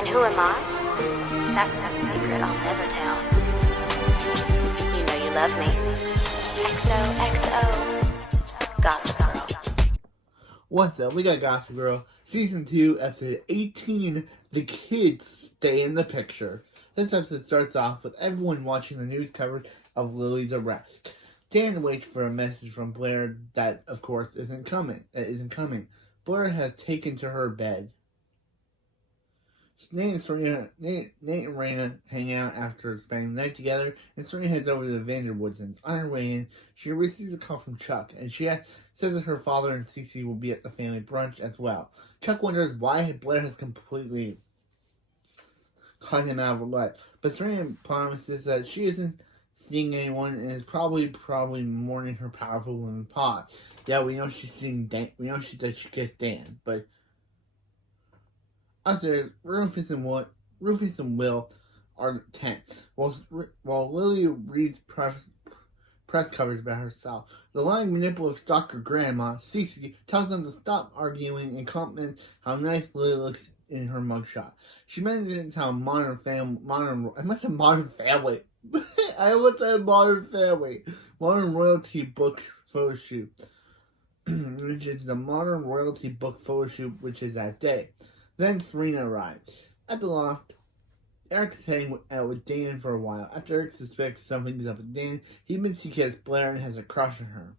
And who am I? That's not a secret I'll never tell. You know you love me. XOXO. Gossip Girl. What's up? We got Gossip Girl, Season 2, Episode 18, The Kids Stay in the Picture. This episode starts off with everyone watching the news coverage of Lily's arrest. Dan waits for a message from Blair that, of course, isn't coming. Blair has taken to her bed. Nate and Serena hang out after spending the night together, and Serena heads over to the Vanderwoods. And on her way in, she receives a call from Chuck, and she says that her father and Cece will be at the family brunch as well. Chuck wonders why Blair has completely cut him out of her life, but Serena promises that she isn't seeing anyone and is probably mourning her powerful woman Pa. Yeah, we know she's seeing Dan. We know she kissed Dan, but upstairs, Rufus and Will are tense, while Lily reads press coverage about herself. The lying manipulative stalker grandma, Cece, tells them to stop arguing and comments how nice Lily looks in her mugshot. She mentions how modern royalty book photo shoot, which is the modern royalty book photo shoot, which is that day. Then Serena arrives. At the loft, Eric's hanging out with Dan for a while. After Eric suspects something is up with Dan, he admits he kissed Blair and has a crush on her.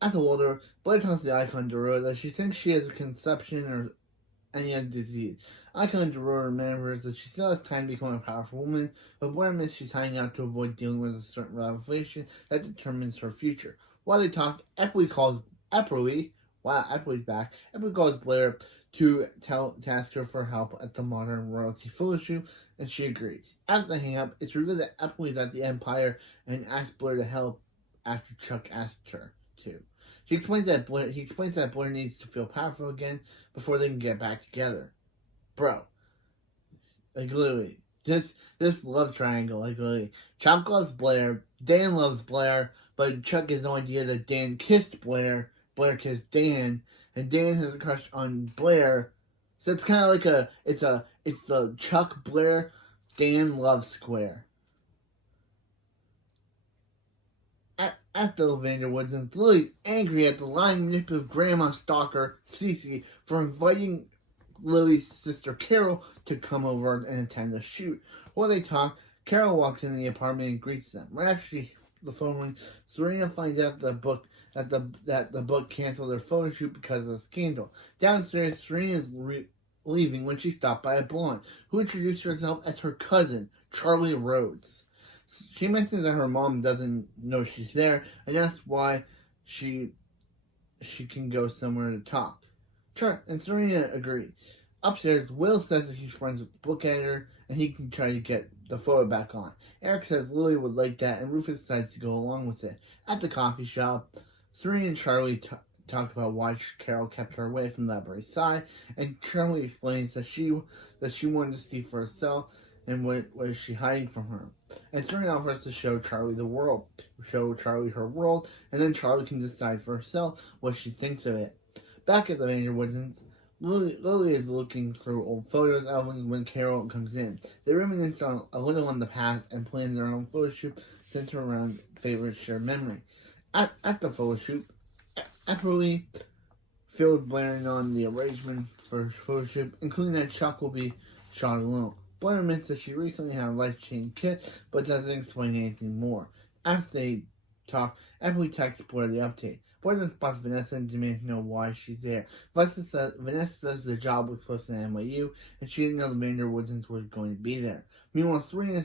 At the Waldorf, Blair tells the icon Dorota that she thinks she has a conception or any other disease. Icon Dorota remembers that she still has time to become a powerful woman, but Blair admits she's hiding out to avoid dealing with a certain revelation that determines her future. While they talk, Eppley back. Eppley calls Blair to ask her for help at the modern royalty photo shoot, and she agrees. After they hang up, it's revealed that Eppley is at the Empire and asks Blair to help after Chuck asked her to. He explains that Blair needs to feel powerful again before they can get back together. Bro, like literally, this love triangle, like literally, Chuck loves Blair, Dan loves Blair, but Chuck has no idea that Dan kissed Blair. Blair kissed Dan, and Dan has a crush on Blair. So it's kind of like it's the Chuck Blair Dan love square. At the Vanderwoods, and Lily's angry at the lying manipulative grandma stalker Cece for inviting Lily's sister Carol to come over and attend the shoot. While they talk, Carol walks into the apartment and greets them. Right after the phone rings, Serena finds out that the book canceled their photo shoot because of the scandal. Downstairs, Serena is leaving when she's stopped by a blonde who introduced herself as her cousin, Charlie Rhodes. She mentions that her mom doesn't know she's there, and that's why she can go somewhere to talk. And Serena agrees. Upstairs, Will says that he's friends with the book editor, and he can try to get the photo back on. Eric says Lily would like that, and Rufus decides to go along with it. At the coffee shop, Serena and Charlie talk about why Carol kept her away from the library side, and Charlie explains that she wanted to see for herself, and what is she hiding from her. And Serena offers to show Charlie her world, and then Charlie can decide for herself what she thinks of it. Back at the Vanderwoods, Lily is looking through old photos albums when Carol comes in. They reminisce a little on the past and plan their own photo shoot centered around favorite shared memory. At the photo shoot, Eppley filled blaring on the arrangement for her photo shoot, including that Chuck will be shot alone. Blair admits that she recently had a life-changing kiss, but doesn't explain anything more. After they talk, Eppley texts Blair the update. Blair then spots Vanessa and demands to know why she's there. Vanessa says the job was supposed to end NYU, and she didn't know the Vanderwoodsons were going to be there. Meanwhile, Serena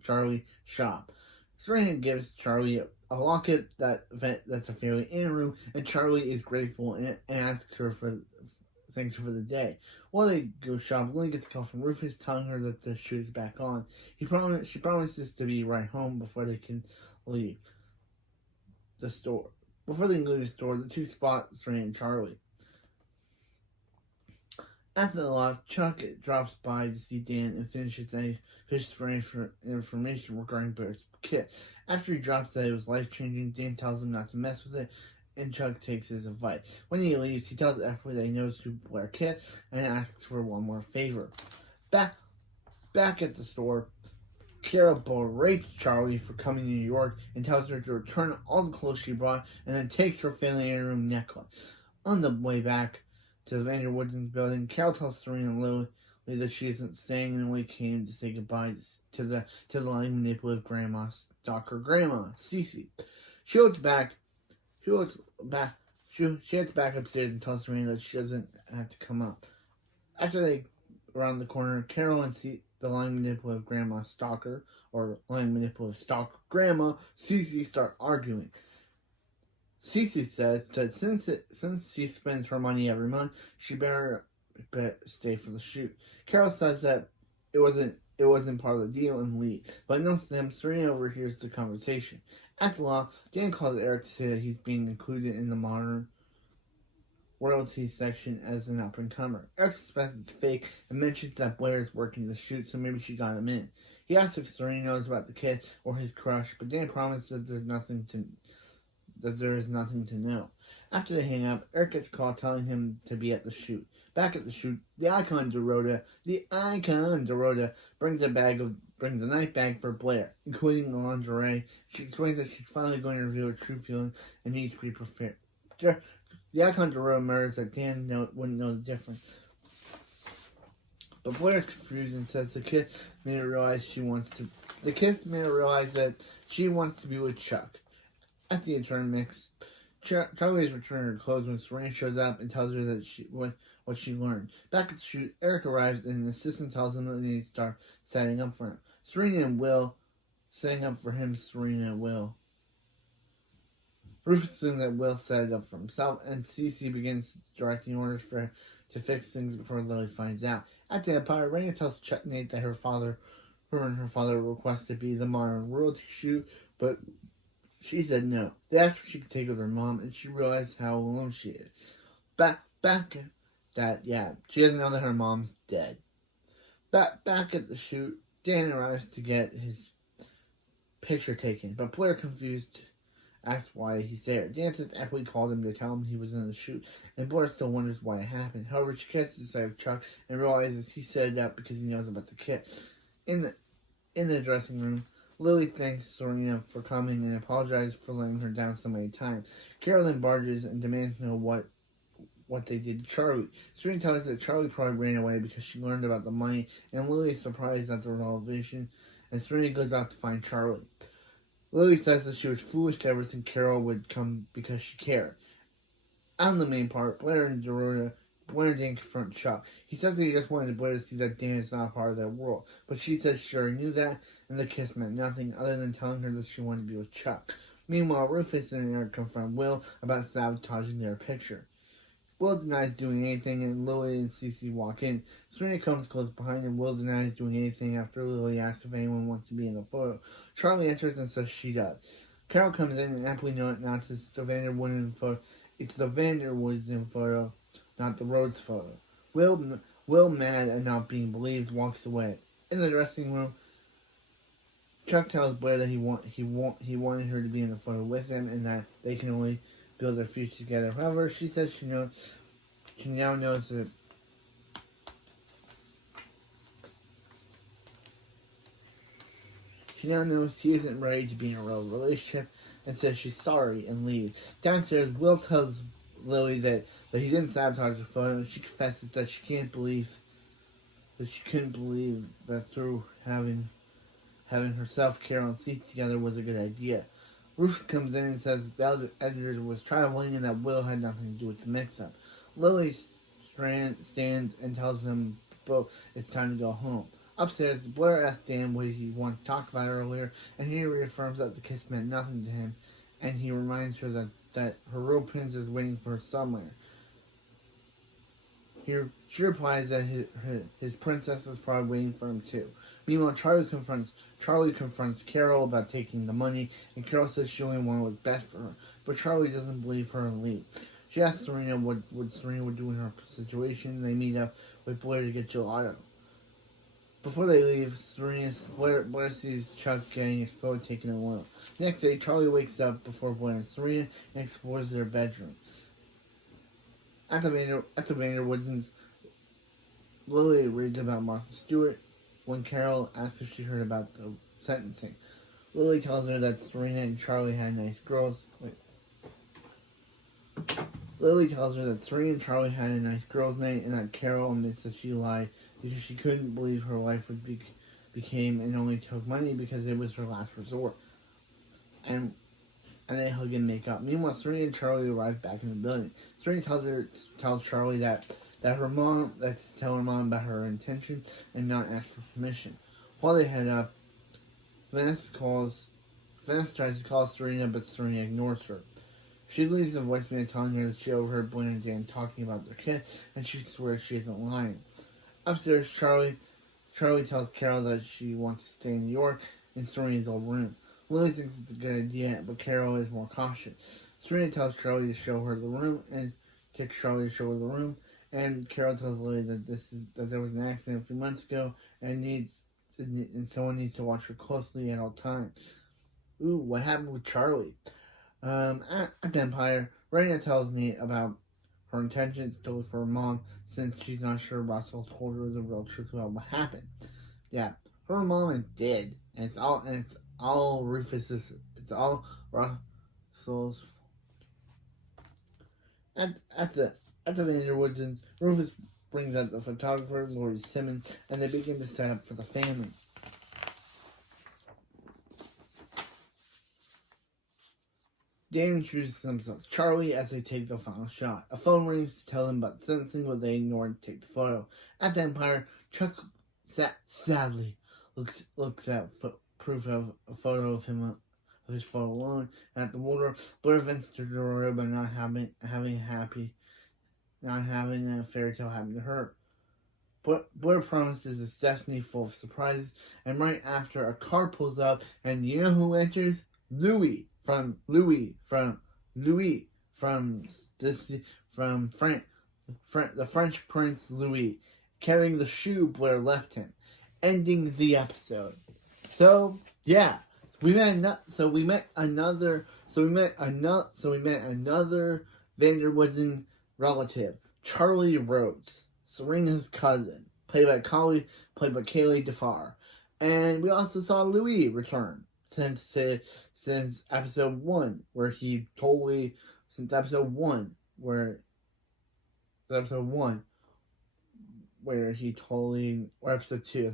Charlie shop. Serena gives Charlie a locket that's a family in a room, and Charlie is grateful and asks her for things for the day. While they go shopping, Lily gets a call from Rufus telling her that the shoot is back on. She promises to be right home before they can leave the store. Before they can leave the store, the two spot Serena and Charlie. At the loft, Chuck drops by to see Dan and finishes for information regarding Blair's kit. After he drops that it was life-changing, Dan tells him not to mess with it and Chuck takes his advice. When he leaves, he tells Ashley that he knows who Blair kissed and asks for one more favor. Back at the store, Kara berates Charlie for coming to New York and tells her to return all the clothes she brought and then takes her family heirloom necklace. On the way back to the Vanderwoods's building, Carol tells Serena and Lily that she isn't staying and only came to say goodbye to the lying manipulative grandma stalker grandma, Cece. She heads back upstairs and tells Serena that she doesn't have to come up. After they around the corner, Carol and the lying manipulative grandma stalker, or lying manipulative stalker grandma, Cece, start arguing. Cece says that since she spends her money every month, she better stay for the shoot. Carol says that it wasn't part of the deal and leaves, but notices him. Serena overhears the conversation. At the law, Dan calls Eric to say that he's being included in the modern royalty section as an up-and-comer. Eric suspects it's fake and mentions that Blair is working the shoot, so maybe she got him in. He asks if Serena knows about the kid or his crush, but Dan promises that there is nothing to know. After they hang up, Eric gets a call telling him to be at the shoot. Back at the shoot, the icon Dorota brings a nice bag for Blair, including the lingerie. She explains that she's finally going to reveal her true feelings and needs to be prepared. The icon Dorota murders that Dan wouldn't know the difference. But Blair is confused and says the kid made her realize that she wants to be with Chuck. At the intermix, Charlie is returning her clothes when Serena shows up and tells her that what she learned. Back at the shoot, Eric arrives and an assistant tells him that they need to start setting up for him. Serena and Will setting up for him. Rufus assumes that Will set it up for himself, and Cece begins directing orders for him to fix things before Lily finds out. At the Empire, Raina tells Chuck Nate that her and her father requested to be the modern royalty shoot, but she said no. They asked if she could take with her mom, and she realized how alone she is. She doesn't know that her mom's dead. Back at the shoot, Dan arrives to get his picture taken, but Blair, confused, asks why he's there. Dan says Ashley called him to tell him he was in the shoot, and Blair still wonders why it happened. However, she gets to the side of Chuck and realizes he said that because he knows about the kid. In the dressing room, Lily thanks Serena for coming and apologizes for letting her down so many times. Carol then barges and demands to know what they did to Charlie. Serena tells us that Charlie probably ran away because she learned about the money, and Lily is surprised at the revelation, and Serena goes out to find Charlie. Lily says that she was foolish to ever think Carol would come because she cared. On the main part, Blair and Dan confront Chuck. He says that he just wanted Blair to see that Dan is not a part of their world, but she says she already knew that, and the kiss meant nothing other than telling her that she wanted to be with Chuck. Meanwhile, Rufus and Eric confront Will about sabotaging their picture. Will denies doing anything, and Lily and Cece walk in. Serena comes close behind, and Will denies doing anything after Lily asks if anyone wants to be in the photo. Charlie enters and says she does. Carol comes in and aptly announces it's the Vanderwoods photo, not the Rhodes photo. Will, mad at not being believed, walks away. In the dressing room, Chuck tells Blair that he wanted her to be in the photo with him, and that they can only build their future together. However, she says she now knows he isn't ready to be in a real relationship, and says she's sorry and leaves. Downstairs, Will tells Lily that he didn't sabotage the photo, and she confesses that she couldn't believe that through having herself, Carol, and Steve together was a good idea. Rufus comes in and says the editor was traveling and that Will had nothing to do with the mix-up. Lily stands and tells them both it's time to go home. Upstairs, Blair asks Dan what he wanted to talk about earlier, and he reaffirms that the kiss meant nothing to him, and he reminds her that her real prince is waiting for her somewhere. She replies that his princess is probably waiting for him too. Meanwhile, Charlie confronts Carol about taking the money, and Carol says she only wanted what's best for her, but Charlie doesn't believe her and leaves. She asks Serena what Serena would do in her situation, and they meet up with Blair to get gelato. Before they leave, Blair sees Chuck getting his photo taken in oil. Next day, Charlie wakes up before Blair and Serena and explores their bedrooms. At the Vanderwoodsons, Lily reads about Martha Stewart when Carol asks if she heard about the sentencing. Lily tells her that Serena and Charlie had nice girls. Lily tells her that Serena and Charlie had a nice girls' night, and that Carol admits that she lied because she couldn't believe her life would became and only took money because it was her last resort. And they hug and make up. Meanwhile, Serena and Charlie arrive back in the building. Serena tells Charlie that to tell her mom about her intention and not ask for permission. While they head up, Vanessa tries to call Serena, but Serena ignores her. She leaves a voicemail telling her that she overheard Blaine and Dan talking about their kid, and she swears she isn't lying. Upstairs, Charlie tells Carol that she wants to stay in New York in Serena's old room. Lily thinks it's a good idea, but Carol is more cautious. Serena tells Charlie to show her the room, and takes Charlie to show her the room. And Carol tells Lily that there was an accident a few months ago, and someone needs to watch her closely at all times. Ooh, what happened with Charlie? At the Empire, Raina tells Nate about her intentions to look for her mom, since she's not sure Russell told her the real truth about what happened. Yeah, her mom is dead, and it's all Rufus's. It's all Russell's. At the Vanderwoodsons, Rufus brings out the photographer, Lori Simmons, and they begin to set up for the family. Dan introduces himself to Charlie as they take the final shot. A phone rings to tell them about the sentencing, but they ignore and take the photo. At the Empire, Chuck sadly looks at proof of a photo of him of his photo alone. And at the wardrobe, Blair vents to her about not having a fairy tale happen to her. But Blair promises a destiny full of surprises, and right after, a car pulls up, and you know who enters? Louis from the French Prince Louis, carrying the shoe Blair left him, ending the episode. So yeah, we met another Vanderwoodsson relative, Charlie Rhodes, Serena's cousin, played by Kaylee DeFar. And we also saw Louis return since episode 1, where he totally episode 2,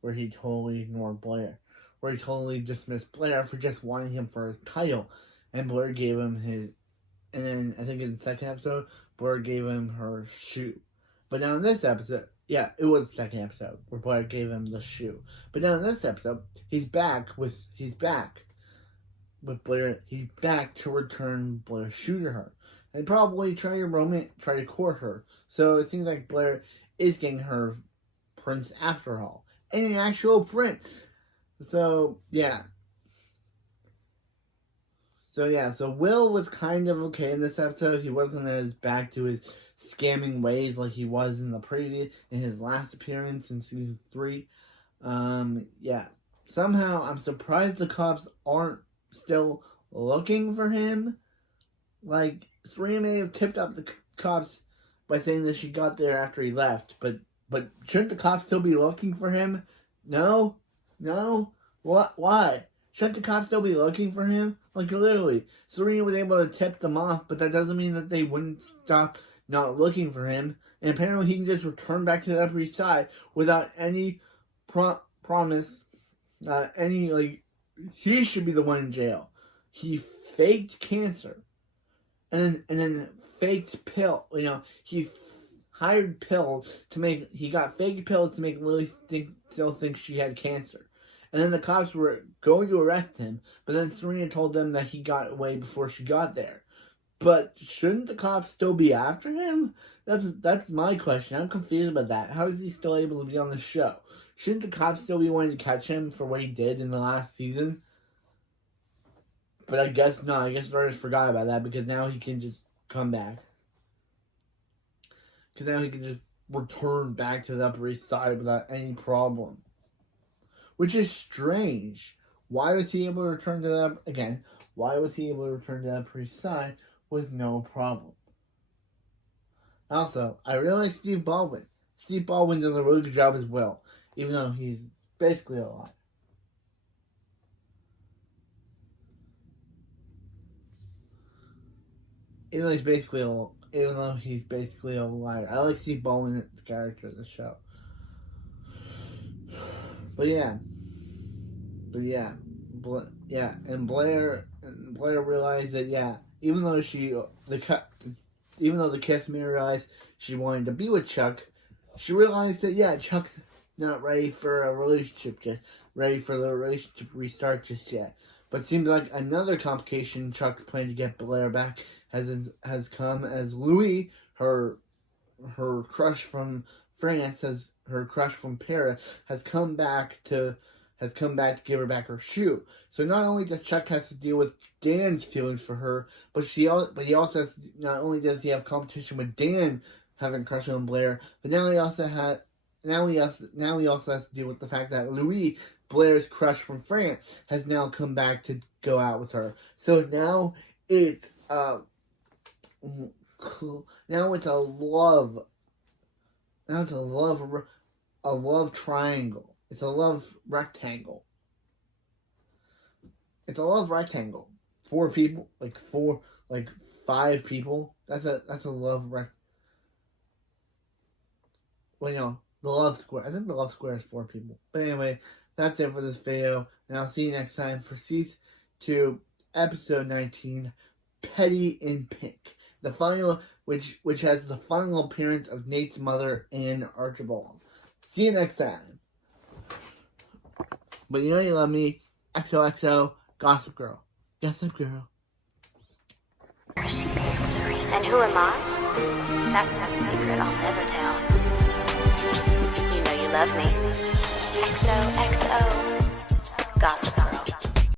where he totally ignored Blair, where he totally dismissed Blair for just wanting him for his title, and Blair gave him his. And then I think in the second episode, Blair gave him her shoe. But now in this episode, yeah, it was the second episode where Blair gave him the shoe. But now in this episode, he's back with Blair. He's back to return Blair's shoe to her, and probably try to court her. So it seems like Blair is getting her prince after all, and an actual prince. So yeah. So Will was kind of okay in this episode. He wasn't as back to his scamming ways like he was in his last appearance in season 3. Yeah. Somehow, I'm surprised the cops aren't still looking for him. Like, Serena may have tipped up the cops by saying that she got there after he left, but shouldn't the cops still be looking for him? No? What? Why? Shouldn't the cops still be looking for him? Like, literally, Serena was able to tip them off, but that doesn't mean that they wouldn't stop not looking for him. And apparently he can just return back to the Upper East Side without any promise, he should be the one in jail. He faked cancer. And then faked pill, he hired pills he got fake pills to make Lily still think she had cancer. And then the cops were going to arrest him, but then Serena told them that he got away before she got there. But shouldn't the cops still be after him? That's my question. I'm confused about that. How is he still able to be on the show? Shouldn't the cops still be wanting to catch him for what he did in the last season? But I guess not. I guess I just forgot about that, because now he can just come back. Because now he can just returned back to the Upper East Side without any problem. Which is strange. Why was he able to return to the Upper East Side with no problem? Also, I really like Steve Baldwin. Steve Baldwin does a really good job as well, even though he's basically a liar. Even though he's basically a liar. I like Steve Baldwin's character in the show. But yeah, and Blair realized that even though the Kiss Mary realized she wanted to be with Chuck, she realized that Chuck's not ready for a relationship yet, ready for the relationship to restart just yet. But it seems like another complication Chuck's planning to get Blair back has come as Louis, her crush from France, her crush from Paris, has come back to give her back her shoe. So not only does Chuck have to deal with Dan's feelings for her, but he also has, not only does he have competition with Dan having a crush on Blair, but now he also has to deal with the fact that Louis, Blair's crush from France, has now come back to go out with her. So now it's a love triangle. It's a love rectangle. Four people, five people. That's a love the love square. I think the love square is 4 people. But anyway, that's it for this video, and I'll see you next time for Season 2, Episode 19, Petty in Pink. The final, which has the final appearance of Nate's mother and Archibald. See you next time. But you know you love me. XOXO, Gossip Girl. Gossip Girl. She married Serena. And who am I? That's not a secret I'll never tell. You know you love me. XOXO.